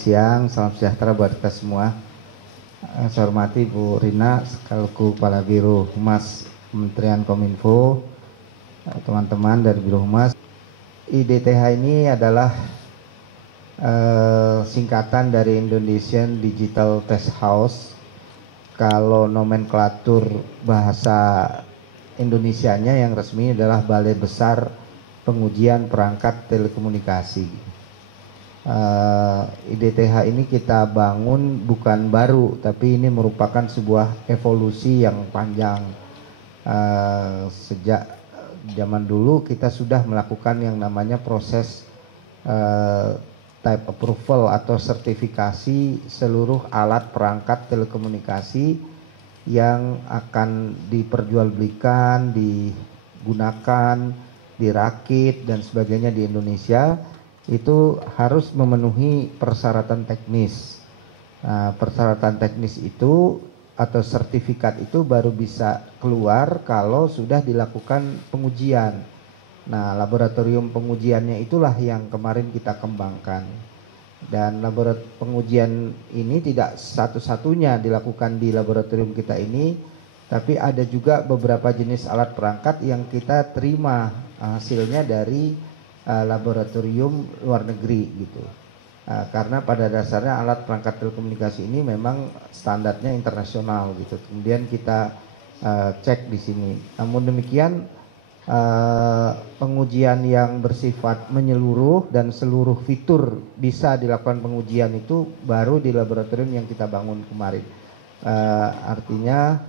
siang, salam sejahtera buat kita semua. Saya hormati Bu Rina selaku Kepala Biro Humas Kementerian Kominfo, teman-teman dari Biro Humas. IDTH ini adalah singkatan dari Indonesian Digital Test House. Kalau nomenklatur bahasa Indonesianya yang resmi adalah Balai Besar Pengujian Perangkat Telekomunikasi. IDTH ini kita bangun bukan baru, tapi ini merupakan sebuah evolusi yang panjang. Sejak zaman dulu kita sudah melakukan yang namanya proses type approval atau sertifikasi seluruh alat perangkat telekomunikasi yang akan diperjualbelikan, digunakan, dirakit dan sebagainya di Indonesia. Itu harus memenuhi persyaratan teknis. Nah, persyaratan teknis itu atau sertifikat itu baru bisa keluar kalau sudah dilakukan pengujian. Nah, laboratorium pengujiannya itulah yang kemarin kita kembangkan. Dan pengujian ini tidak satu-satunya dilakukan di laboratorium kita ini, tapi ada juga beberapa jenis alat perangkat yang kita terima hasilnya dari laboratorium luar negeri gitu. Karena pada dasarnya alat perangkat telekomunikasi ini memang standarnya internasional gitu. Kemudian kita cek di sini. Namun demikian pengujian yang bersifat menyeluruh dan seluruh fitur bisa dilakukan pengujian itu baru di laboratorium yang kita bangun kemarin. Artinya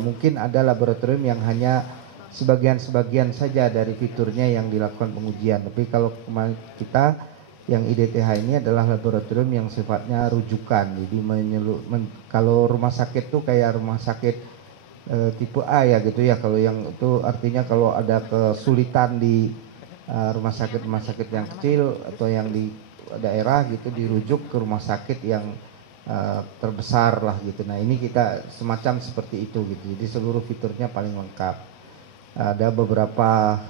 mungkin ada laboratorium yang hanya sebagian-sebagian saja dari fiturnya yang dilakukan pengujian. Tapi kalau kemarin kita yang IDTH ini adalah laboratorium yang sifatnya rujukan. Jadi kalau rumah sakit tuh kayak rumah sakit tipe A ya gitu ya. Kalau yang itu artinya kalau ada kesulitan di rumah sakit yang kecil atau yang di daerah gitu dirujuk ke rumah sakit yang terbesar lah gitu. Nah ini kita semacam seperti itu gitu. Jadi seluruh fiturnya paling lengkap. Ada beberapa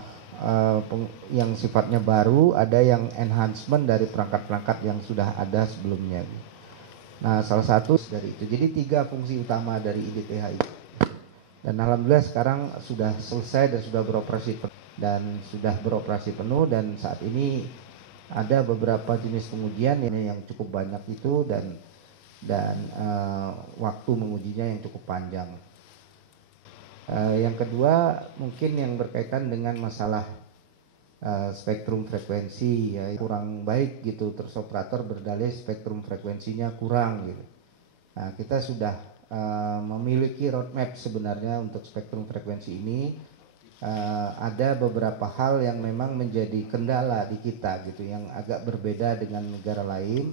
yang sifatnya baru, ada yang enhancement dari perangkat-perangkat yang sudah ada sebelumnya. Nah salah satu dari itu. Jadi 3 fungsi utama dari IDTH itu. Dan alhamdulillah sekarang sudah selesai dan sudah beroperasi penuh dan saat ini ada beberapa jenis pengujian yang cukup banyak itu dan waktu mengujinya yang cukup panjang. Yang kedua mungkin yang berkaitan dengan masalah spektrum frekuensi ya, kurang baik gitu, terus operator berdalih spektrum frekuensinya kurang gitu. Nah kita sudah memiliki roadmap sebenarnya untuk spektrum frekuensi ini. Ada beberapa hal yang memang menjadi kendala di kita gitu, yang agak berbeda dengan negara lain,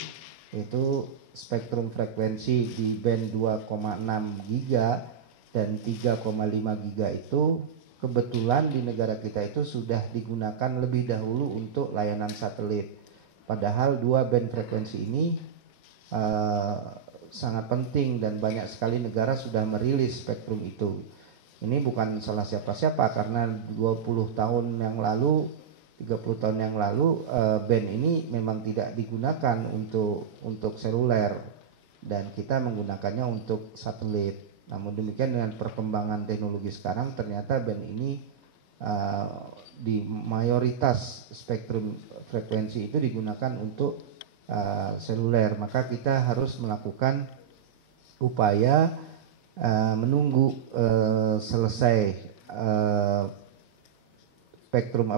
yaitu spektrum frekuensi di band 2,6 giga dan 3,5 giga itu kebetulan di negara kita itu sudah digunakan lebih dahulu untuk layanan satelit. Padahal 2 band frekuensi ini sangat penting dan banyak sekali negara sudah merilis spektrum itu. Ini bukan salah siapa-siapa karena 20 tahun yang lalu, 30 tahun yang lalu band ini memang tidak digunakan untuk seluler dan kita menggunakannya untuk satelit. Namun demikian dengan perkembangan teknologi sekarang ternyata band ini di mayoritas spektrum frekuensi itu digunakan untuk seluler. Maka kita harus melakukan upaya menunggu selesai spektrum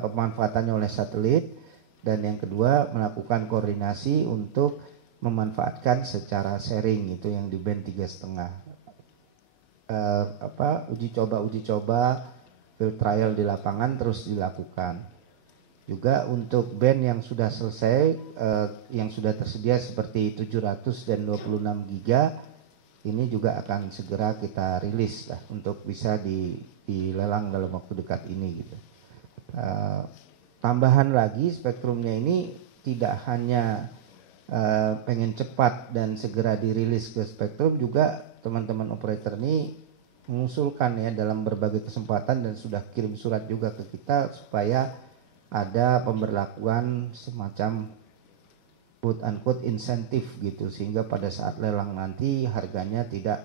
pemanfaatannya oleh satelit, dan yang kedua melakukan koordinasi untuk memanfaatkan secara sharing itu yang di band 3,5. Uji coba field trial di lapangan terus dilakukan. Juga untuk band yang sudah selesai, yang sudah tersedia seperti 700 dan 26 giga, ini juga akan segera kita rilis lah untuk bisa dilelang dalam waktu dekat ini gitu. Tambahan lagi spektrumnya ini tidak hanya pengen cepat dan segera dirilis ke spektrum, juga teman-teman operator ini mengusulkan ya dalam berbagai kesempatan dan sudah kirim surat juga ke kita supaya ada pemberlakuan semacam quote unquote insentif gitu, sehingga pada saat lelang nanti harganya tidak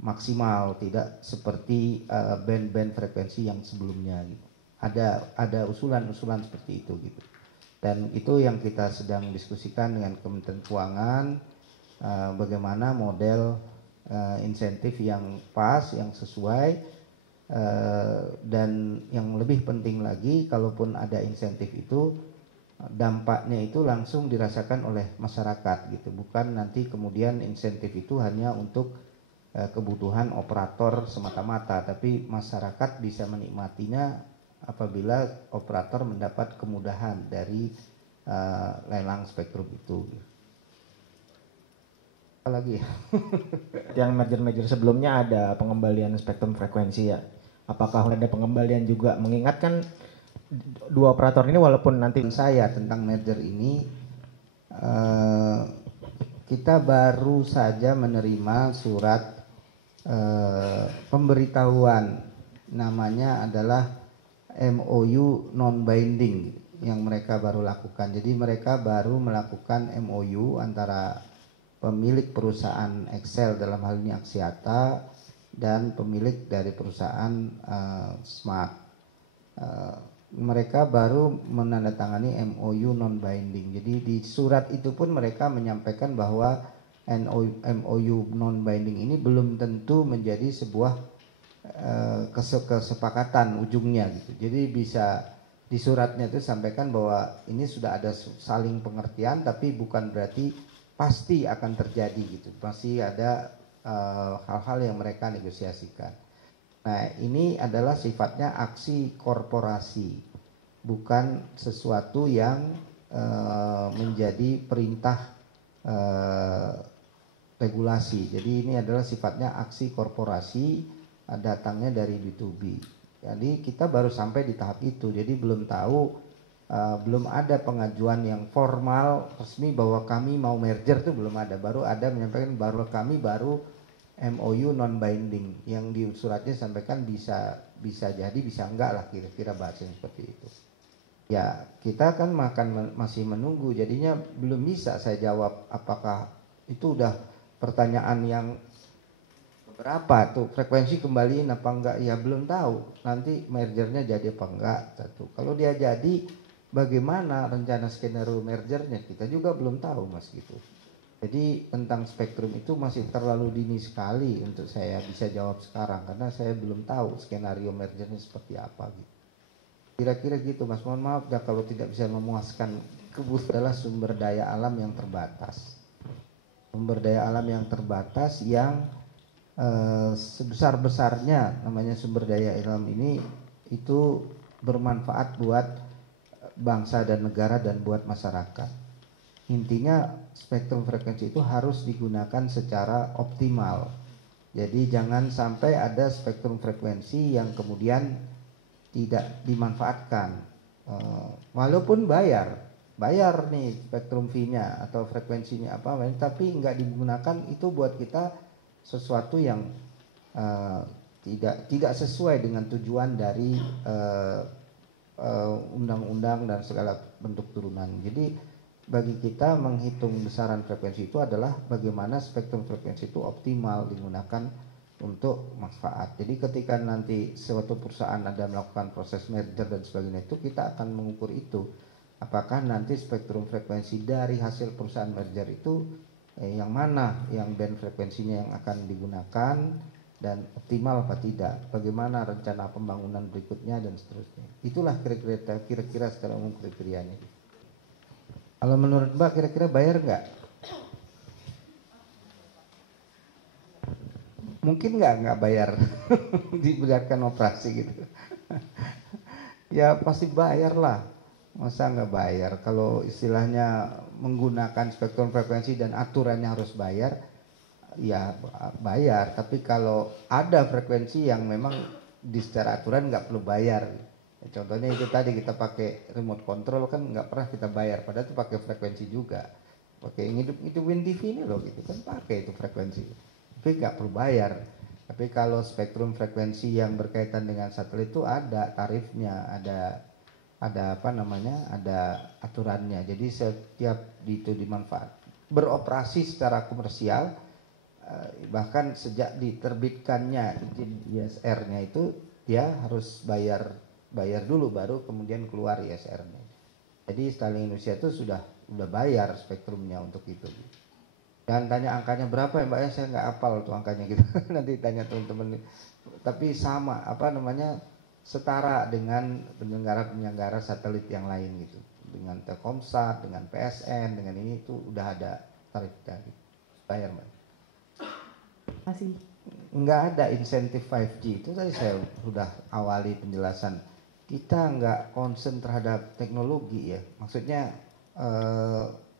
maksimal, tidak seperti band-band frekuensi yang sebelumnya gitu. Ada usulan-usulan seperti itu gitu. Dan itu yang kita sedang diskusikan dengan Kementerian Keuangan, bagaimana model insentif yang pas, yang sesuai, dan yang lebih penting lagi, kalaupun ada insentif itu dampaknya itu langsung dirasakan oleh masyarakat gitu, bukan nanti kemudian insentif itu hanya untuk kebutuhan operator semata-mata, tapi masyarakat bisa menikmatinya apabila operator mendapat kemudahan dari lelang spektrum itu. Apa lagi? Yang merger-merger sebelumnya ada pengembalian spektrum frekuensi ya. Apakah ada pengembalian juga, mengingatkan dua operator ini walaupun nanti saya tentang merger ini, kita baru saja menerima surat pemberitahuan, namanya adalah MOU non binding yang mereka baru lakukan. Jadi mereka baru melakukan MOU antara pemilik perusahaan Excel, dalam hal ini Axiata, dan pemilik dari perusahaan Smart. Mereka baru menandatangani MOU non binding. Jadi di surat itu pun mereka menyampaikan bahwa MOU non binding ini belum tentu menjadi sebuah kesepakatan ujungnya gitu. Jadi bisa di suratnya itu sampaikan bahwa ini sudah ada saling pengertian, tapi bukan berarti pasti akan terjadi gitu. Masih ada hal-hal yang mereka negosiasikan. Nah, ini adalah sifatnya aksi korporasi, bukan sesuatu yang menjadi perintah regulasi. Jadi ini adalah sifatnya aksi korporasi, datangnya dari B2B. Jadi kita baru sampai di tahap itu. Jadi belum tahu, belum ada pengajuan yang formal resmi bahwa kami mau merger, itu belum ada. Baru ada menyampaikan kami baru MOU non binding, yang di suratnya sampaikan bisa jadi, bisa enggak lah, kira-kira bahasanya seperti itu. Ya, kita kan masih menunggu, jadinya belum bisa saya jawab apakah itu udah pertanyaan yang berapa tuh, frekuensi kembaliin apa enggak, ya belum tahu nanti mergernya jadi apa enggak. Satu, kalau dia jadi bagaimana rencana skenario mergernya, kita juga belum tahu mas gitu. Jadi tentang spektrum itu masih terlalu dini sekali untuk saya bisa jawab sekarang, karena saya belum tahu skenario mergernya seperti apa gitu. Kira-kira gitu mas, mohon maaf ya kalau tidak bisa memuaskan. Kebutuhan adalah sumber daya alam yang terbatas. Sumber daya alam yang terbatas yang sebesar-besarnya, namanya sumber daya alam ini, itu bermanfaat buat bangsa dan negara dan buat masyarakat. Intinya spektrum frekuensi itu harus digunakan secara optimal. Jadi jangan sampai ada spektrum frekuensi yang kemudian tidak dimanfaatkan, walaupun bayar nih spektrum fee-nya atau frekuensinya apa, tapi nggak digunakan, itu buat kita sesuatu yang tidak sesuai dengan tujuan dari undang-undang dan segala bentuk turunan. Jadi bagi kita menghitung besaran frekuensi itu adalah bagaimana spektrum frekuensi itu optimal digunakan untuk manfaat. Jadi ketika nanti suatu perusahaan ada melakukan proses merger dan sebagainya, itu kita akan mengukur itu, apakah nanti spektrum frekuensi dari hasil perusahaan merger itu yang mana yang band frekuensinya yang akan digunakan dan optimal apa tidak, bagaimana rencana pembangunan berikutnya dan seterusnya. Itulah kira-kira secara umum kriterianya. Kalau menurut Mbak kira-kira bayar nggak? Mungkin nggak bayar dibiarkan operasi gitu. Ya pasti bayar lah, masa nggak bayar? Kalau istilahnya menggunakan spektrum frekuensi dan aturannya harus bayar, ya bayar. Tapi kalau ada frekuensi yang memang di secara aturan nggak perlu bayar, contohnya itu tadi kita pakai remote control kan nggak pernah kita bayar, padahal itu pakai frekuensi juga. Pakai ngidupin TV ini loh gitu kan, pakai itu frekuensi, tapi nggak perlu bayar. Tapi kalau spektrum frekuensi yang berkaitan dengan satelit itu ada tarifnya, ada ada apa namanya, ada aturannya. Jadi setiap itu dimanfaat beroperasi secara komersial, bahkan sejak diterbitkannya izin ISR-nya itu dia harus bayar dulu baru kemudian keluar ISR-nya. Jadi Starlink Indonesia itu sudah bayar spektrumnya untuk itu. Dan tanya angkanya berapa ya Mbak ya, saya nggak hafal tuh angkanya gitu. Nanti tanya teman-teman. Tapi sama apa namanya, setara dengan penyelenggara satelit yang lain gitu. Dengan Telkomsat, dengan PSN, dengan ini itu udah ada tarifnya gitu. Bayar Mbak. Masih. Nggak ada insentif 5G, itu tadi saya sudah awali penjelasan. Kita nggak concern terhadap teknologi ya, maksudnya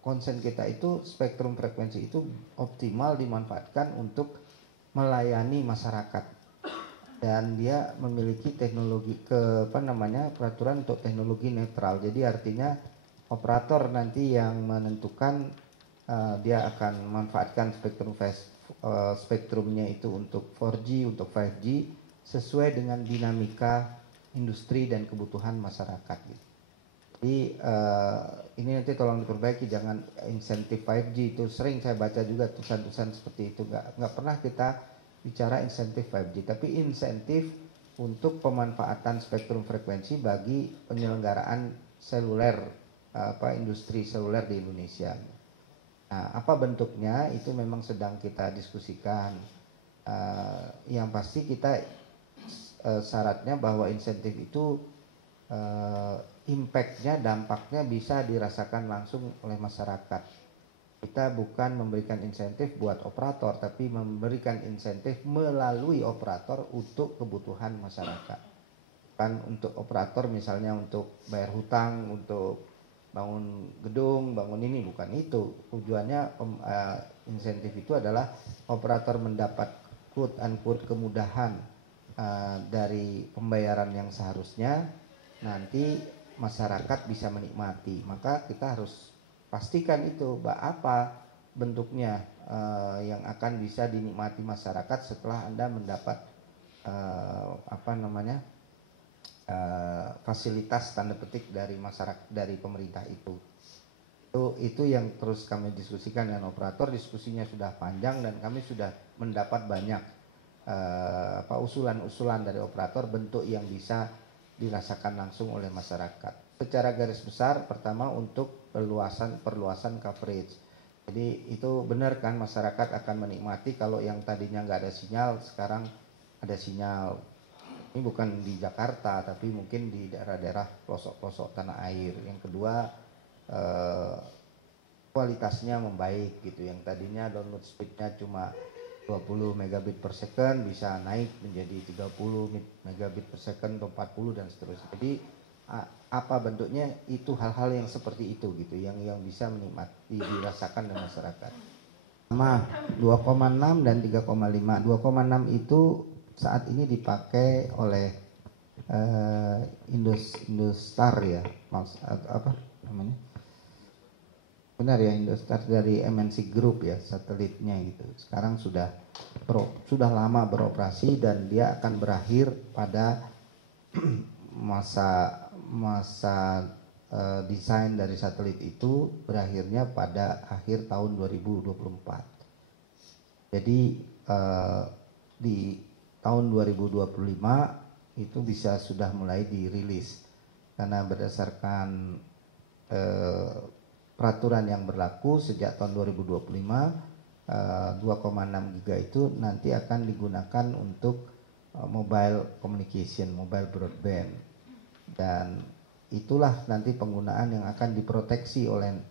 concern kita itu spektrum frekuensi itu optimal dimanfaatkan untuk melayani masyarakat, dan dia memiliki teknologi peraturan untuk teknologi netral. Jadi artinya operator nanti yang menentukan dia akan memanfaatkan spektrumnya itu untuk 4G, untuk 5G sesuai dengan dinamika industri dan kebutuhan masyarakat gitu. Jadi ini nanti tolong diperbaiki, jangan insentif 5G itu sering saya baca juga tulisan-tulisan seperti itu, nggak pernah kita bicara insentif 5G, tapi insentif untuk pemanfaatan spektrum frekuensi bagi penyelenggaraan seluler, industri seluler di Indonesia. Nah, apa bentuknya itu memang sedang kita diskusikan. Yang pasti kita syaratnya bahwa insentif itu impact-nya, dampaknya bisa dirasakan langsung oleh masyarakat. Kita bukan memberikan insentif buat operator, tapi memberikan insentif melalui operator untuk kebutuhan masyarakat. Kan untuk operator misalnya untuk bayar hutang, untuk bangun gedung, bangun ini, bukan itu. Tujuannya insentif itu adalah operator mendapat quote unquote kemudahan dari pembayaran yang seharusnya nanti masyarakat bisa menikmati. Maka kita harus pastikan itu apa bentuknya yang akan bisa dinikmati masyarakat setelah Anda mendapat fasilitas tanda petik dari masyarakat, dari pemerintah itu. Itu yang terus kami diskusikan dengan operator. Diskusinya sudah panjang dan kami sudah mendapat banyak usulan-usulan dari operator bentuk yang bisa dirasakan langsung oleh masyarakat. Secara garis besar, pertama untuk perluasan coverage. Jadi itu benar kan, masyarakat akan menikmati kalau yang tadinya nggak ada sinyal sekarang ada sinyal. Ini bukan di Jakarta, tapi mungkin di daerah-daerah pelosok-pelosok tanah air. Yang kedua, kualitasnya membaik gitu. Yang tadinya download speednya cuma 20 megabit per second bisa naik menjadi 30 megabit per second atau 40 dan seterusnya. Jadi apa bentuknya itu, hal-hal yang seperti itu gitu, yang bisa menikmati, dirasakan oleh masyarakat. Sama 2,6 dan 3,5. 2,6 itu saat ini dipakai oleh Indostar ya, apa namanya? Benar ya, Indostar dari MNC Group ya, satelitnya gitu. Sekarang sudah lama beroperasi dan dia akan berakhir pada masa desain dari satelit itu berakhirnya pada akhir tahun 2024. Jadi di tahun 2025 itu bisa sudah mulai dirilis, karena berdasarkan peraturan yang berlaku sejak tahun 2025 2,6 giga itu nanti akan digunakan untuk mobile communication, mobile broadband, dan itulah nanti penggunaan yang akan diproteksi oleh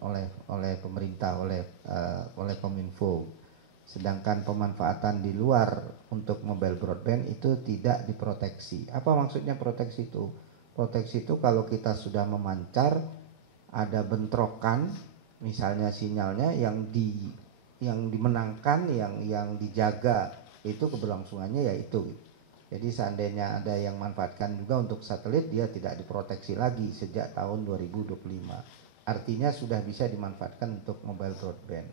pemerintah, oleh Kominfo. Sedangkan pemanfaatan di luar untuk mobile broadband itu tidak diproteksi. Apa maksudnya proteksi itu? Proteksi itu kalau kita sudah memancar, ada bentrokan, misalnya sinyalnya yang dimenangkan, yang dijaga itu keberlangsungannya yaitu. Jadi seandainya ada yang manfaatkan juga untuk satelit, dia tidak diproteksi lagi sejak tahun 2025. Artinya sudah bisa dimanfaatkan untuk mobile broadband.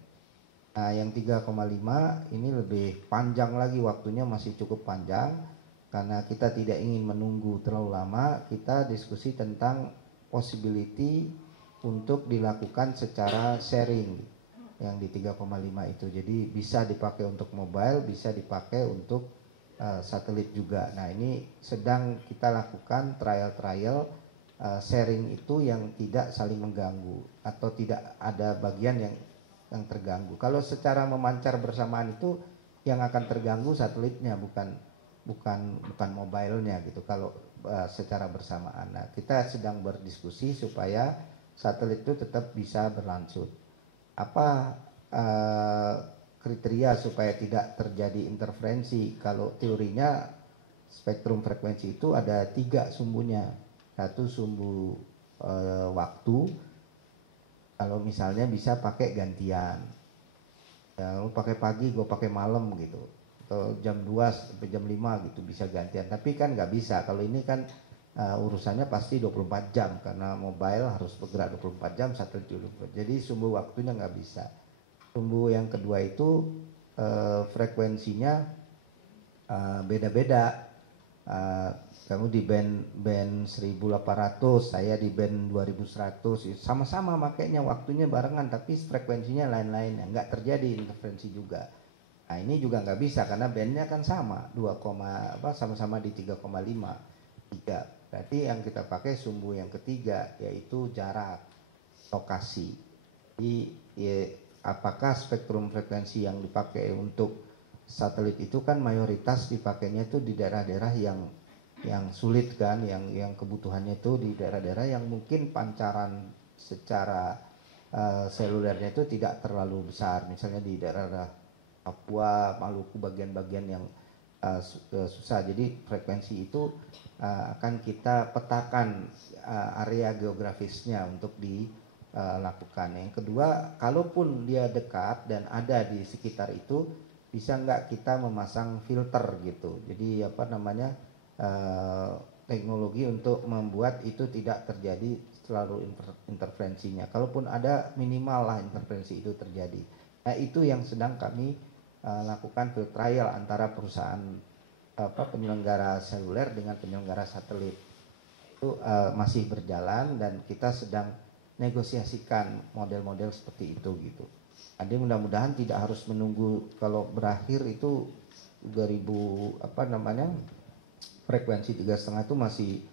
Nah, yang 3,5 ini lebih panjang lagi, waktunya masih cukup panjang. Karena kita tidak ingin menunggu terlalu lama, kita diskusi tentang possibility untuk dilakukan secara sharing yang di 3,5 itu. Jadi bisa dipakai untuk mobile, bisa dipakai untuk satelit juga. Nah, ini sedang kita lakukan trial sharing itu yang tidak saling mengganggu atau tidak ada bagian yang terganggu. Kalau secara memancar bersamaan itu yang akan terganggu satelitnya, bukan mobilenya gitu. Kalau secara bersamaan. Nah, kita sedang berdiskusi supaya satelit itu tetap bisa berlanjut. Apa kriteria supaya tidak terjadi interferensi? Kalau teorinya spektrum frekuensi itu ada 3 sumbunya. Satu sumbu waktu, kalau misalnya bisa pakai gantian. Ya, lu pakai pagi, gue pakai malam gitu. Atau jam 2 sampai jam 5 gitu bisa gantian. Tapi kan nggak bisa. Kalau ini kan urusannya pasti 24 jam karena mobile harus bergerak 24 jam, satelit 24. Jadi sumbu waktunya nggak bisa. Sumbu yang kedua itu frekuensinya beda-beda. Kamu di band 1800, saya di band 2100, sama-sama makanya waktunya barengan tapi frekuensinya lain-lain, nggak terjadi interferensi juga. Nah, ini juga nggak bisa karena bandnya kan sama, sama-sama di 3,5 3. Berarti yang kita pakai sumbu yang ketiga yaitu jarak, lokasi. Jadi apakah spektrum frekuensi yang dipakai untuk satelit itu kan mayoritas dipakainya itu di daerah-daerah yang sulit kan, yang kebutuhannya itu di daerah-daerah yang mungkin pancaran secara selulernya itu tidak terlalu besar, misalnya di daerah Papua, Maluku, bagian-bagian yang susah. Jadi frekuensi itu akan kita petakan area geografisnya untuk dilakukan. Yang kedua, kalaupun dia dekat dan ada di sekitar itu, bisa nggak kita memasang filter gitu. Jadi teknologi untuk membuat itu tidak terjadi selalu interferensinya. Kalaupun ada, minimal lah interferensi itu terjadi. Nah, itu yang sedang kami lakukan field trial antara perusahaan penyelenggara seluler dengan penyelenggara satelit. Itu masih berjalan dan kita sedang negosiasikan model-model seperti itu gitu. Jadi mudah-mudahan tidak harus menunggu, kalau berakhir itu 2000 frekuensi 3,5 itu masih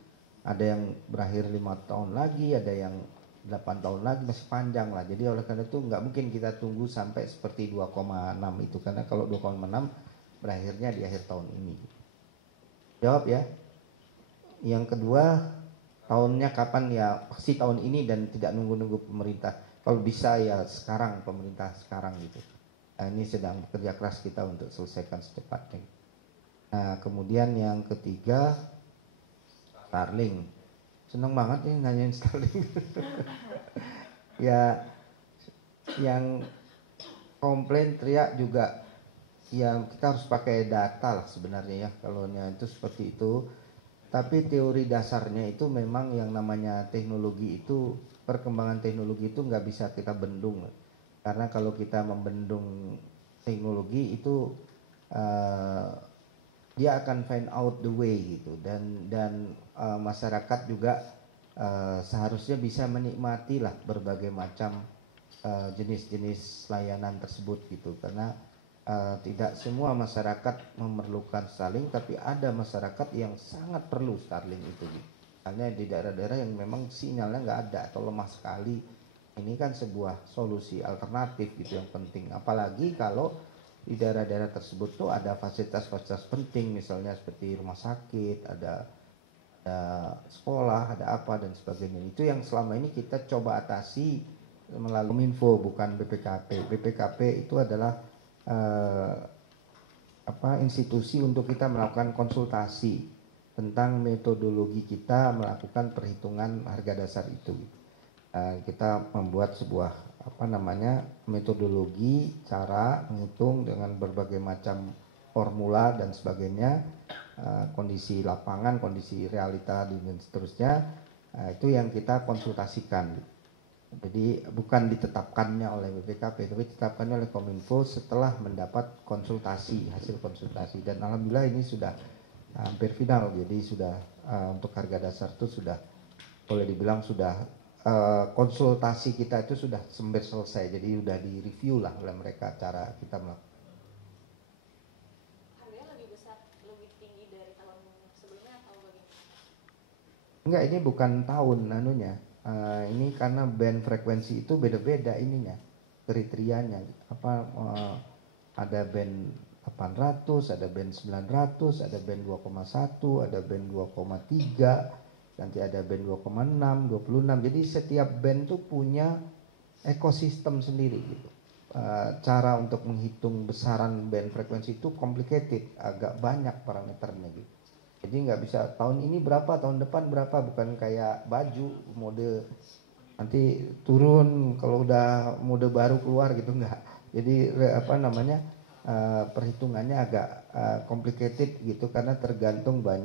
ada yang berakhir 5 tahun lagi, ada yang 8 tahun lagi, masih panjang lah. Jadi oleh karena itu nggak mungkin kita tunggu sampai seperti 2,6 itu, karena kalau 2,6 berakhirnya di akhir tahun ini. Jawab ya. Yang kedua, tahunnya kapan? Ya pasti tahun ini dan tidak nunggu-nunggu pemerintah. Kalau bisa ya sekarang, pemerintah sekarang gitu. Nah, ini sedang bekerja keras kita untuk selesaikan secepatnya. Nah, kemudian yang ketiga, Starlink. Seneng banget nih nanyain Starlink. Ya, yang komplain teriak juga, ya kita harus pakai data lah sebenarnya ya, kalau itu seperti itu. Tapi teori dasarnya itu memang yang namanya teknologi itu, perkembangan teknologi itu nggak bisa kita bendung. Karena kalau kita membendung teknologi itu dia akan find out the way gitu, dan masyarakat juga seharusnya bisa menikmati lah berbagai macam jenis-jenis layanan tersebut gitu, karena tidak semua masyarakat memerlukan Starlink, tapi ada masyarakat yang sangat perlu Starlink itu gitu. Hanya di daerah-daerah yang memang sinyalnya nggak ada atau lemah sekali, ini kan sebuah solusi alternatif gitu yang penting, apalagi kalau di daerah-daerah tersebut tuh ada fasilitas-fasilitas penting, misalnya seperti rumah sakit, ada sekolah, ada apa dan sebagainya. Itu yang selama ini kita coba atasi melalui Kominfo, bukan BPKP. BPKP itu adalah institusi untuk kita melakukan konsultasi tentang metodologi kita melakukan perhitungan harga dasar itu. Kita membuat sebuah metodologi cara menghitung dengan berbagai macam formula dan sebagainya, kondisi lapangan, kondisi realita dan seterusnya. Itu yang kita konsultasikan. Jadi bukan ditetapkannya oleh BPKP, tapi ditetapkannya oleh Kominfo setelah mendapat hasil konsultasi, dan alhamdulillah ini sudah hampir final. Jadi sudah untuk harga dasar itu sudah boleh dibilang sudah konsultasi kita itu sudah hampir selesai, jadi sudah di review lah oleh mereka cara kita melakukan. Harganya lebih besar, lebih tinggi dari tahun sebelumnya atau bagaimana? Enggak, ini bukan tahun anunya. Ini karena band frekuensi itu beda-beda ininya, kriterianya. Ada band 800, ada band 900, ada band 2,1, ada band 2,3, nanti ada band 2,6, 26. Jadi setiap band tuh punya ekosistem sendiri gitu. Cara untuk menghitung besaran band frekuensi itu complicated, agak banyak parameternya gitu. Jadi nggak bisa tahun ini berapa, tahun depan berapa, bukan kayak baju mode nanti turun kalau udah mode baru keluar gitu, nggak. Jadi perhitungannya agak complicated gitu karena tergantung banyak